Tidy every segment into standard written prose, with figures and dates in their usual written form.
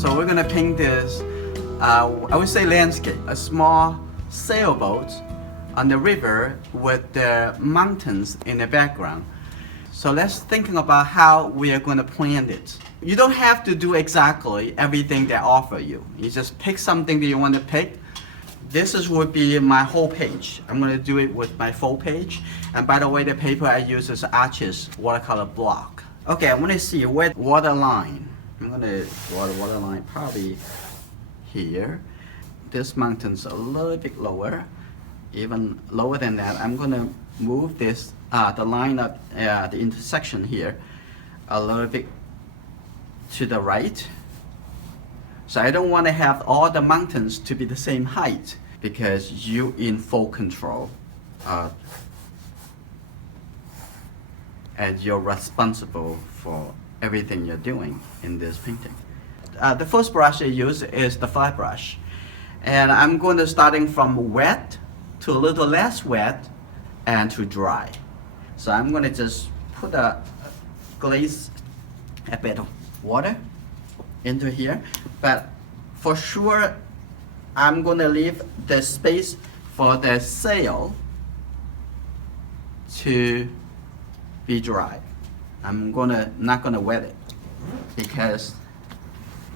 So we're gonna paint this, I would say landscape, a small sailboat on the river with the mountains in the background. So let's think about how we are going to plan it. You don't have to do exactly everything they offer you. You just pick something that you want to pick. Would be my whole page. I'm going to do it with my full page. And by the way, the paper I use is Arches watercolor block. Okay, I want to see where water line. I'm going to draw the water line probably here. This mountain's a little bit lower, even lower than that. I'm going to move this, the line up, the intersection here, a little bit to the right. So I don't want to have all the mountains to be the same height because you're in full control. And you're responsible for everything you're doing in this painting. The first brush I use is the flat brush. And I'm going to starting from wet to a little less wet and to dry. So I'm going to just put a bit of water into here. But for sure, I'm going to leave the space for the sail to be dry. I'm not gonna wet it because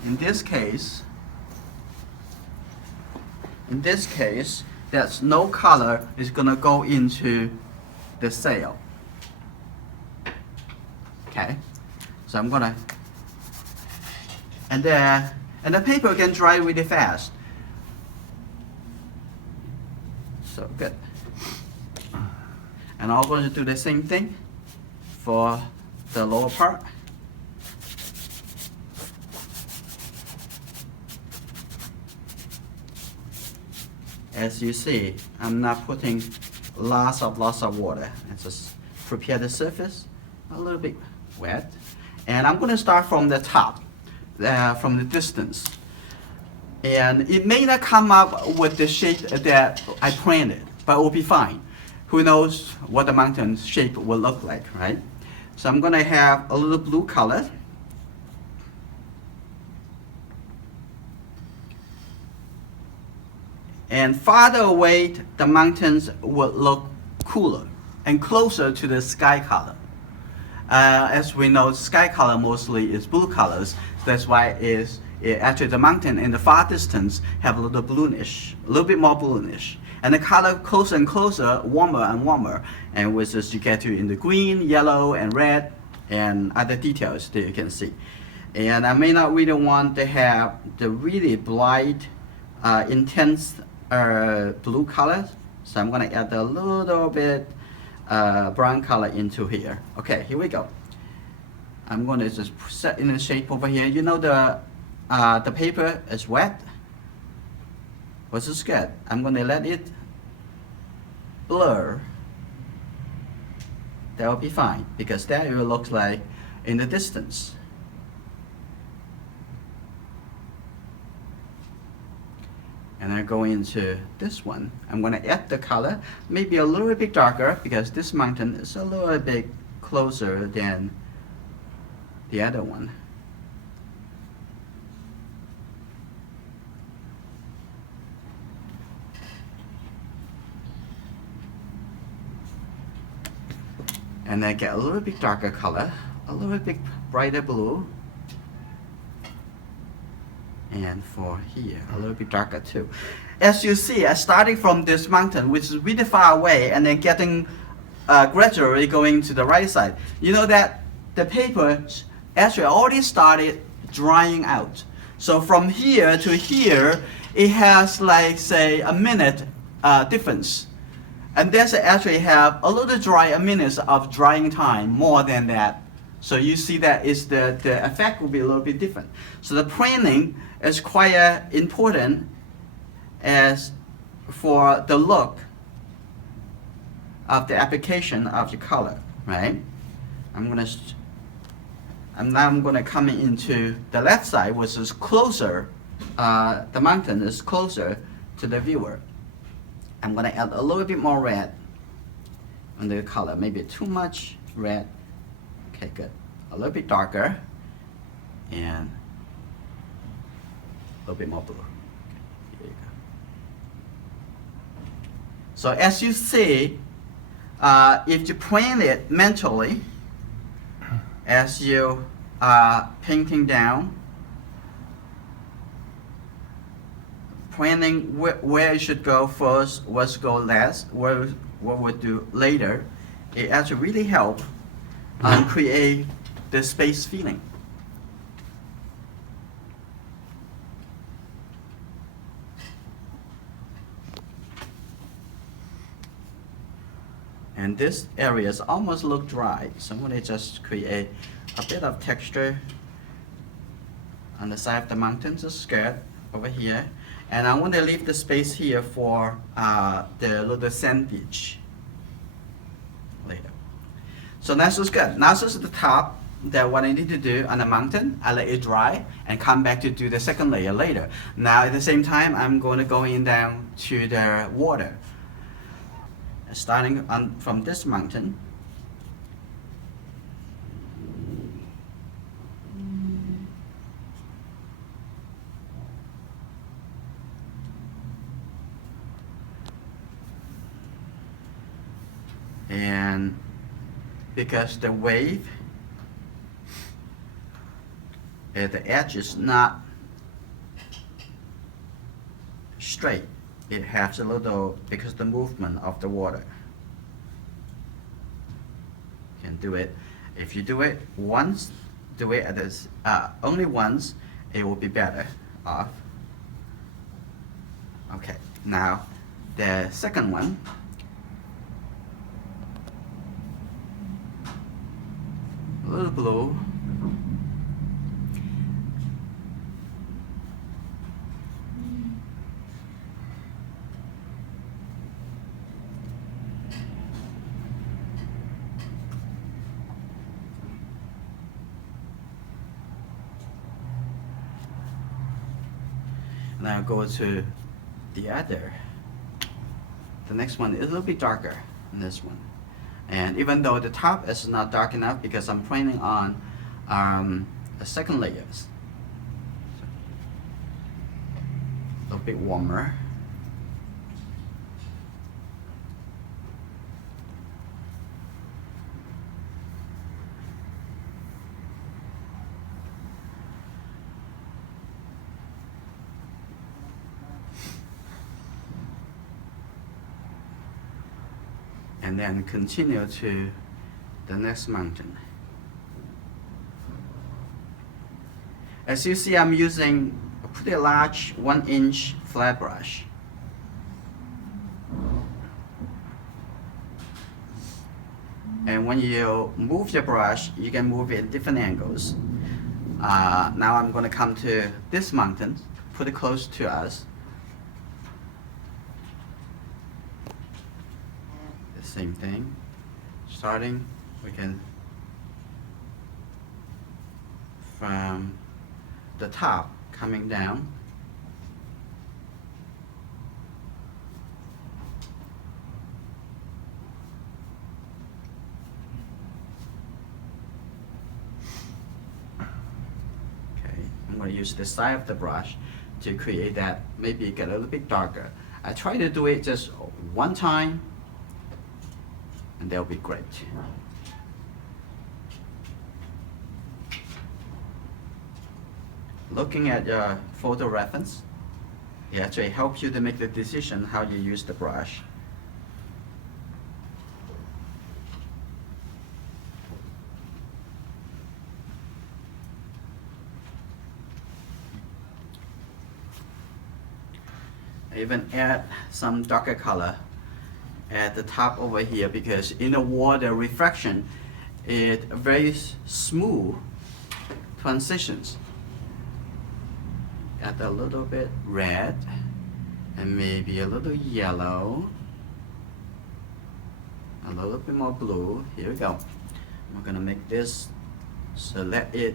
in this case, there's no color is gonna go into the sail. Okay, so I'm gonna, and the paper can dry really fast. So good. And I'm going to do the same thing for the lower part. As you see, I'm not putting lots of water. I just prepare the surface a little bit wet. And I'm going to start from the top, from the distance. And it may not come up with the shape that I planned it, but it will be fine. Who knows what the mountain shape will look like, right? So I'm going to have a little blue color. And farther away, the mountains will look cooler and closer to the sky color. As we know, sky color mostly is blue colors. That's why actually the mountain in the far distance have a little bluish, a little bit more bluish. And the color closer and closer, warmer and warmer. And with this you get to in the green, yellow, and red, and other details that you can see. And I may not really want to have the really bright, intense blue colors. So I'm gonna add a little bit brown color into here. Okay, here we go. I'm gonna just set in the shape over here. You know the paper is wet, which is good. I'm gonna let it blur. That will be fine because that it will look like in the distance. And I go into this one. I'm gonna add the color, maybe a little bit darker because this mountain is a little bit closer than the other one. And I get a little bit darker color, a little bit brighter blue. And for here, a little bit darker too. As you see, starting from this mountain, which is really far away, and then getting gradually going to the right side, you know that the paper actually already started drying out. So from here to here, it has like say a minute difference. And this actually have a little a minutes of drying time more than that. So you see that is the effect will be a little bit different. So the planning is quite important as for the look of the application of the color, right? I'm gonna come into the left side, which is closer. The mountain is closer to the viewer. I'm gonna add a little bit more red on the color, maybe too much red. Okay, good. A little bit darker, and little bit more blue. Okay, here you go. So as you see, if you plan it mentally, as you are painting down, planning where you should go first, what's go last, what we'll do later, it actually really help create the space feeling. And this areas almost look dry, so I'm going to just create a bit of texture on the side of the mountains, the skirt over here. And I want to leave the space here for the little sand beach later. So that's just good. Now this is the top. That what I need to do on the mountain, I let it dry and come back to do the second layer later. Now at the same time, I'm going to go in down to the water. Starting from this mountain. And because the wave at the edge is not straight, it has a little, because the movement of the water. You can do it. If you do it once, do it at this, only once, it will be better off. Okay, now the second one. A little blue. Now go to the other. The next one is a little bit darker than this one. And even though the top is not dark enough because I'm planning on a second layers. A little bit warmer. And then continue to the next mountain. As you see, I'm using a pretty large 1-inch flat brush. And when you move the brush, you can move it at different angles. Now I'm going to come to this mountain, put it close to us. Same thing. Starting, we can from the top coming down. Okay, I'm going to use the side of the brush to create that, maybe get a little bit darker. I try to do it just one time, and they'll be great. Looking at your photo reference, it actually helps you to make the decision how you use the brush. I even add some darker color at the top over here, because in the water refraction, it very smooth transitions. Add a little bit red and maybe a little yellow, a little bit more blue. Here we go. We're gonna make this so let it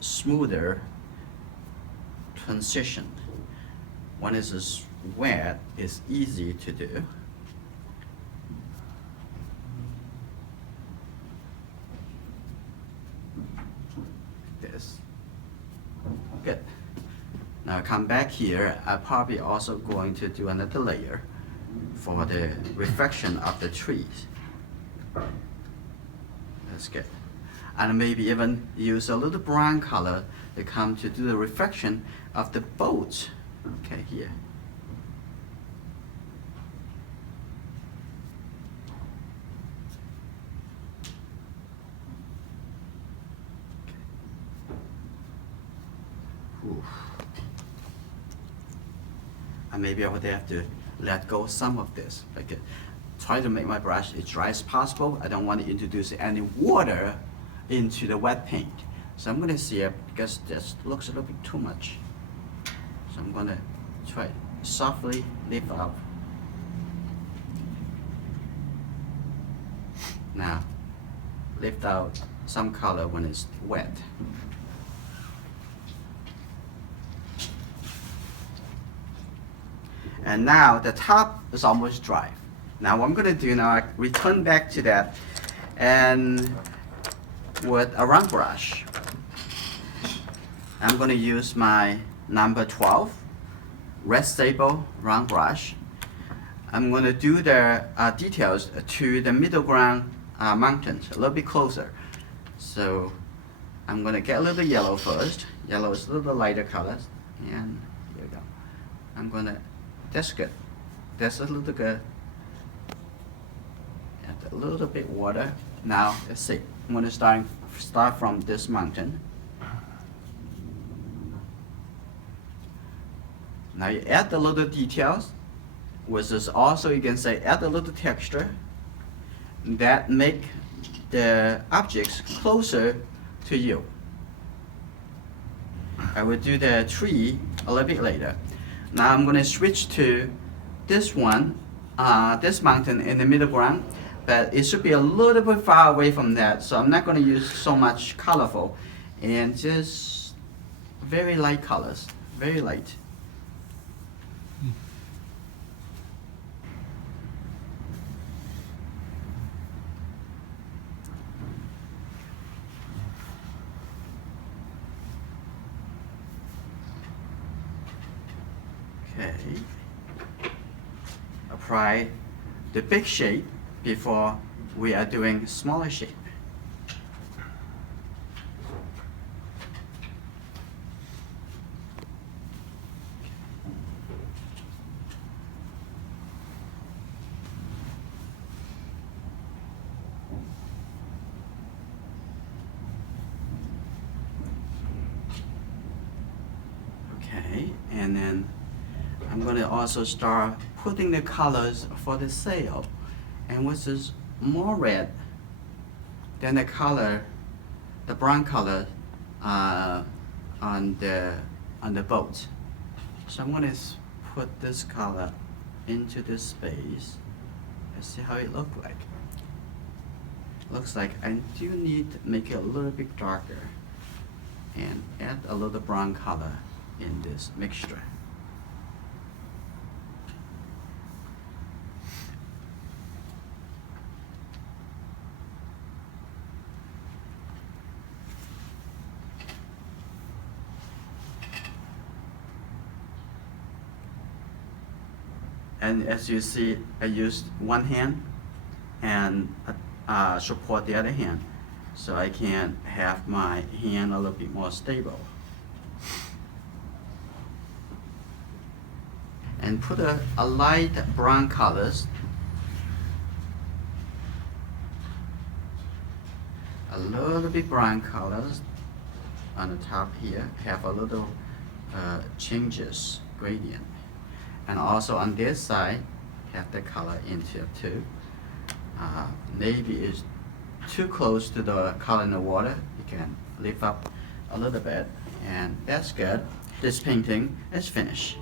smoother transition. When it's wet, it's easy to do. This. Good. Now come back here, I'm probably also going to do another layer for the reflection of the trees. That's good. And maybe even use a little brown color to come to do the reflection of the boat. Okay, here. Okay. And maybe I would have to let go some of this. Like, try to make my brush as dry as possible. I don't want to introduce any water into the wet paint. So I'm going to see it because this looks a little bit too much. So I'm going to try softly lift up. Now, lift out some color when it's wet. And now the top is almost dry. Now what I'm going to do now, I return back to that, and with a round brush, I'm going to use my number 12 red Sailboat round brush. I'm going to do the details to the middle ground mountains a little bit closer. So I'm going to get a little yellow first. Yellow is a little lighter color, and here we go. I'm going to, that's good. That's a little good. Add a little bit water. Now let's see. I'm going to start from this mountain. Now you add the little details, which is also, you can say, add a little texture that make the objects closer to you. I will do the tree a little bit later. Now I'm going to switch to this one, this mountain in the middle ground, but it should be a little bit far away from that, so I'm not going to use so much colorful, and just very light colors, very light. Okay. Apply the big shape before we are doing smaller shape. Okay, and then I'm going to also start putting the colors for the sail, and which is more red than the color, the brown color on the boat. So I'm going to put this color into this space. Let's see how it looks like. Looks like I do need to make it a little bit darker and add a little brown color in this mixture. And as you see, I used one hand and support the other hand, so I can have my hand a little bit more stable. And put a light brown colors, a little bit brown colors on the top here, have a little changes, gradient. And also on this side, have the color into it too. Maybe it's too close to the color in the water, you can lift up a little bit, and that's good. This painting is finished.